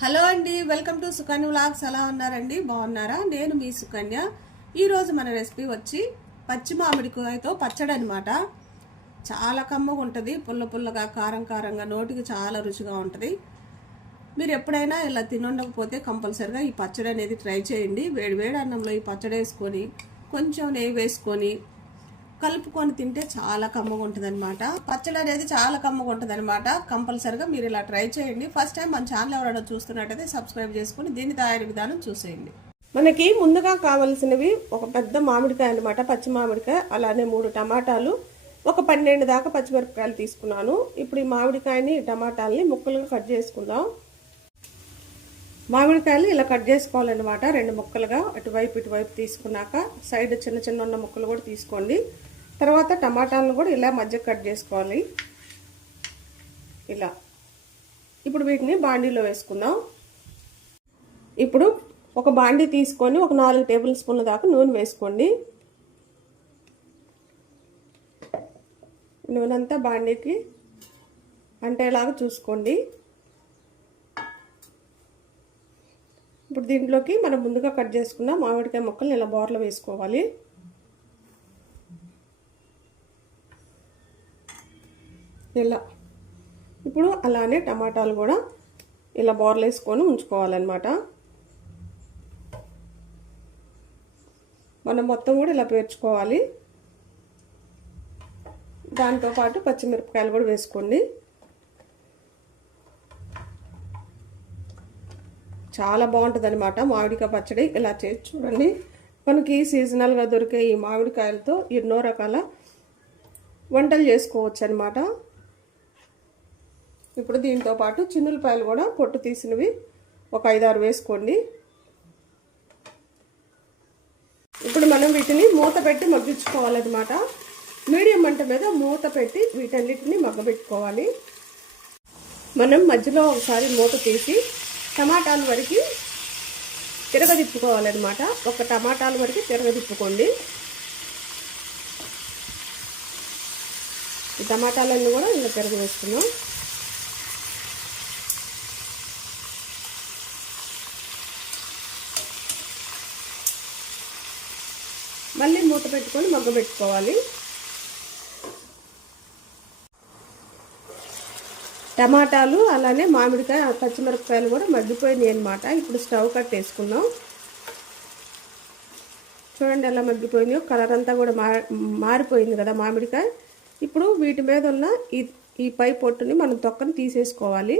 Hello అండి welcome to Sukanya vlogs. ఎలా ఉన్నారండి? బాగున్నారా? నేను మీ సుకన్య. ఈరోజు మన రెసిపీ వచ్చి పచ్చి మామిడికాయతో పచ్చడి అనమాట చాలా కమ్మగా ఉంటుంది పుల్ల పుల్లగా కారం కారంగా నోటికి చాలా రుచిగా ఉంటుంది. మీరు ఎప్పుడైనా ఇలా తినుండకపోతే కంపల్సరిగా ఈ పచ్చడి అనేది ట్రై చేయండి. వేడి వేడి అన్నంలో ఈ పచ్చడి వేసుకొని కొంచెం నెయ్యి వేసుకొని కలుపుకొని తింటే చాలా కమ్మగా ఉంటుంది అనమాట పచ్చడి అనేది చాలా కమ్మగా ఉంటుంది అనమాట కంపల్సరిగా మీరు ఇలా ట్రై చేయండి. ఫస్ట్ టైం మన ఛానల్ ఎవరైనా చూస్తున్నట్టయితే సబ్స్క్రైబ్ చేసుకుని దీని తయారీ విధానం చూసేయండి. మనకి ముందుగా కావలసినవి ఒక పెద్ద మామిడికాయ అనమాట పచ్చి మామిడికాయ అలానే మూడు టమాటాలు. ఒక పన్నెండు దాకా పచ్చిమిరపకాయలు తీసుకున్నాను. ఇప్పుడు ఈ మామిడికాయని టమాటాలని ముక్కలుగా కట్ చేసుకుందాం. మామిడికాయలు ఇలా కట్ చేసుకోవాలన్నమాట. రెండు ముక్కలుగా అటువైపు ఇటువైపు తీసుకున్నాక సైడ్ చిన్న చిన్న ఉన్న ముక్కలు కూడా తీసుకోండి. తర్వాత టమాటాలను కూడా ఇలా మధ్య కట్ చేసుకోవాలి. ఇలా. ఇప్పుడు వీటిని బాండీలో వేసుకుందాం. ఇప్పుడు ఒక బాండీ తీసుకొని ఒక నాలుగు టేబుల్ స్పూన్ల దాకా నూనె వేసుకోండి. నూనె అంతా బాండీకి అంటేలాగా చూసుకోండి. ఇప్పుడు దీంట్లోకి మనం ముందుగా కట్ చేసుకున్న మామిడికాయ ముక్కల్ని ఇలా బోర్లో వేసుకోవాలి. ఇలా ఇప్పుడు అలానే టమాటాలు కూడా ఇలా బోర్లు వేసుకొని ఉంచుకోవాలన్నమాట. మనం మొత్తం కూడా ఇలా పేర్చుకోవాలి. దాంతోపాటు పచ్చిమిరపకాయలు కూడా వేసుకోండి. చాలా బాగుంటుంది అనమాట మామిడికాయ పచ్చడి. ఇలా చేసి చూడండి. మనకి సీజనల్గా దొరికే ఈ మామిడికాయలతో ఎన్నో రకాల వంటలు చేసుకోవచ్చు అనమాట ఇప్పుడు దీంతో పాటు చిన్నులపాయలు కూడా పొట్టు తీసినవి ఒక ఐదారు వేసుకోండి. ఇప్పుడు మనం వీటిని మూత పెట్టి మగ్గించుకోవాలన్నమాట. మీడియం మంట మీద మూత పెట్టి వీటన్నిటిని మగ్గబెట్టుకోవాలి. మనం మధ్యలో ఒకసారి మూత తీసి టమాటాల వరకు తిరగదిప్పుకోవాలన్నమాట. ఒక టమాటాల వరకు తిరగదిప్పుకోండి. ఈ టమాటాలన్నీ కూడా ఇలా తిరగ మళ్ళీ మూత పెట్టుకొని మగ్గ పెట్టుకోవాలి. టమాటాలు అలానే మామిడికాయ పచ్చిమిరపకాయలు కూడా మగ్గిపోయినాయి అనమాట ఇప్పుడు స్టవ్ కట్టేసుకుందాం చూడండి ఎలా మగ్గిపోయినాయో కలర్ అంతా కూడా మారిపోయింది కదా మామిడికాయ. ఇప్పుడు వీటి మీద ఉన్న ఈ ఈ పై పొట్టుని మనం తొక్కని తీసేసుకోవాలి.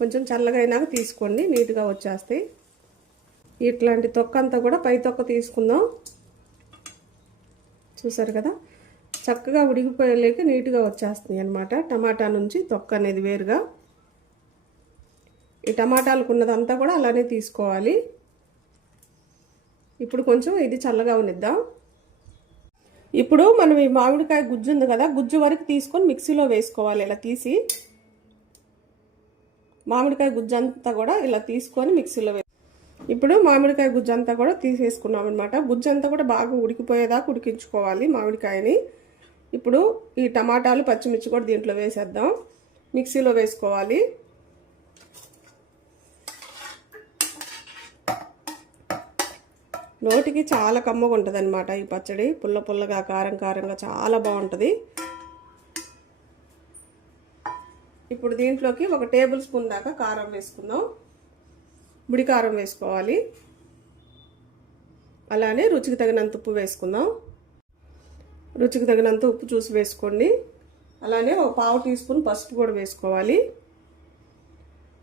కొంచెం చల్లగా అయినాక తీసుకోండి నీట్గా వచ్చేస్తాయి. ఇట్లాంటి తొక్క అంతా కూడా పై తొక్క తీసుకుందాం. చూసారు కదా? చక్కగా ఉడికిపోయేలేక నీట్గా వచ్చేస్తుంది అనమాట టమాటా నుంచి తొక్క అనేది వేరుగా. ఈ టమాటాలకు ఉన్నదంతా కూడా అలానే తీసుకోవాలి. ఇప్పుడు కొంచెం ఇది చల్లగా ఉనిద్దాం ఇప్పుడు మనం ఈ మామిడికాయ గుజ్జు ఉంది కదా గుజ్జు వరకు తీసుకొని మిక్సీలో వేసుకోవాలి ఇలా తీసి. మామిడికాయ గుజ్జు అంతా కూడా ఇలా తీసుకొని మిక్సీలో వే ఇప్పుడు మామిడికాయ గుజ్జు అంతా కూడా తీసేసుకున్నాం అనమాట గుజ్జు అంతా కూడా బాగా ఉడికిపోయేదాకా ఉడికించుకోవాలి మామిడికాయని. ఇప్పుడు ఈ టమాటాలు పచ్చిమిర్చి కూడా దీంట్లో వేసేద్దాం. మిక్సీలో వేసుకోవాలి. నోటికి చాలా కమ్మగా ఉంటుంది అనమాట ఈ పచ్చడి. పుల్ల పుల్లగా కారం కారంగా చాలా బాగుంటుంది. ఇప్పుడు దీంట్లోకి ఒక టేబుల్ స్పూన్ దాకా కారం వేసుకుందాం. ముడి కారం వేసుకోవాలి. అలానే రుచికి తగినంత ఉప్పు వేసుకుందాం. రుచికి తగినంత ఉప్పు చూసి వేసుకోండి. అలానే ఒక పావు టీ స్పూన్ పసుపు కూడా వేసుకోవాలి.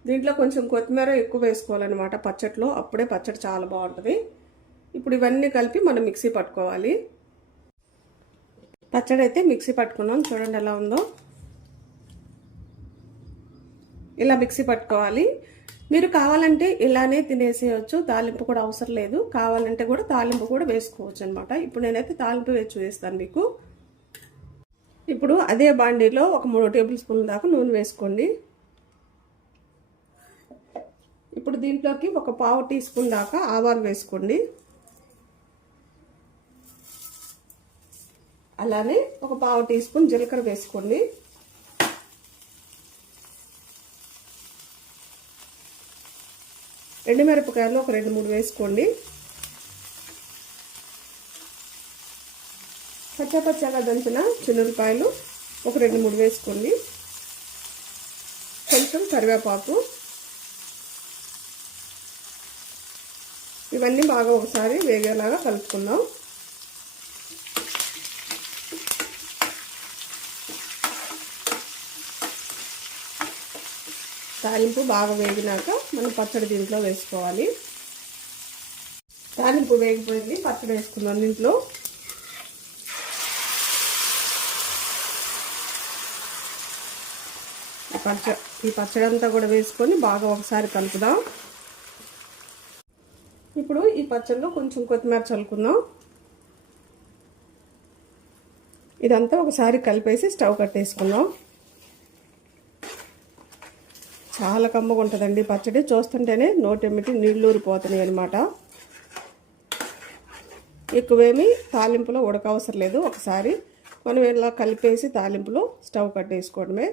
దీంట్లో కొంచెం కొత్తిమీర ఎక్కువ వేసుకోవాలన్నమాట పచ్చట్లో. అప్పుడే పచ్చడి చాలా బాగుంటుంది. ఇప్పుడు ఇవన్నీ కలిపి మనం మిక్సీ పట్టుకోవాలి. పచ్చడి అయితే మిక్సీ పట్టుకున్నాం. చూడండి ఎలా ఉందో. ఇలా మిక్సీ పట్టుకోవాలి. మీరు కావాలంటే ఇలానే తినేసేయచ్చు తాలింపు కూడా అవసరం లేదు. కావాలంటే కూడా తాలింపు కూడా వేసుకోవచ్చు అనమాట ఇప్పుడు నేనైతే తాలింపు వేసి చూపిస్తాను మీకు. ఇప్పుడు అదే బాండీలో ఒక మూడు టేబుల్ స్పూన్ల దాకా నూనె వేసుకోండి. ఇప్పుడు దీంట్లోకి ఒక పావు టీ స్పూన్ దాకా ఆవాలు వేసుకోండి. అలానే ఒక పావు టీ స్పూన్ జీలకర్ర వేసుకోండి. ఎండుమిరపకాయలు ఒక రెండు మూడు వేసుకోండి. పచ్చపచ్చగా దంచిన చిన్నులపాయలు ఒక రెండు మూడు వేసుకోండి. కొంచెం కరివేపాకు. ఇవన్నీ బాగా ఒకసారి వేగేలాగా కలుపుకుందాం. తాలింపు బాగా వేగినాక మనం పచ్చడి దీంట్లో వేసుకోవాలి. తాలింపు వేగిపోయింది పచ్చడి వేసుకున్నాం దీంట్లో. పచ్చ ఈ పచ్చడి అంతా కూడా వేసుకొని బాగా ఒకసారి కలుపుదాం. ఇప్పుడు ఈ పచ్చడిలో కొంచెం కొత్తిమీర చల్లుకుందాం. ఇదంతా ఒకసారి కలిపేసి స్టవ్ కట్టేసుకుందాం. చాలా కమ్మగా ఉంటుందండి పచ్చడి చూస్తుంటేనే నోటెమ్మిటి నీళ్ళూరిపోతున్నాయి అనమాట ఎక్కువేమి తాలింపులో ఉడకవసరం లేదు. ఒకసారి మనం ఇలా కలిపేసి తాలింపులో స్టవ్ కట్టేసుకోవడమే.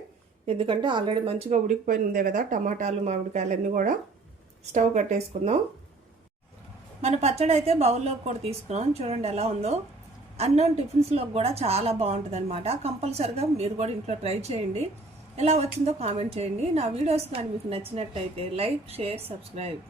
ఎందుకంటే ఆల్రెడీ మంచిగా ఉడికిపోయిందే కదా టమాటాలు మామిడికాయలన్నీ కూడా స్టవ్ కట్టేసుకుందాం. మన పచ్చడి అయితే బౌల్లోకి కూడా తీసుకున్నాం. చూడండి ఎలా ఉందో. అన్నం టిఫిన్స్లోకి కూడా చాలా బాగుంటుంది అనమాట కంపల్సరిగా మీరు కూడా ఇంట్లో ట్రై చేయండి. ఎలా వచ్చిందో కామెంట్ చేయండి. నా వీడియోస్ కానీ మీకు నచ్చినట్టయితే లైక్ షేర్ సబ్స్క్రైబ్.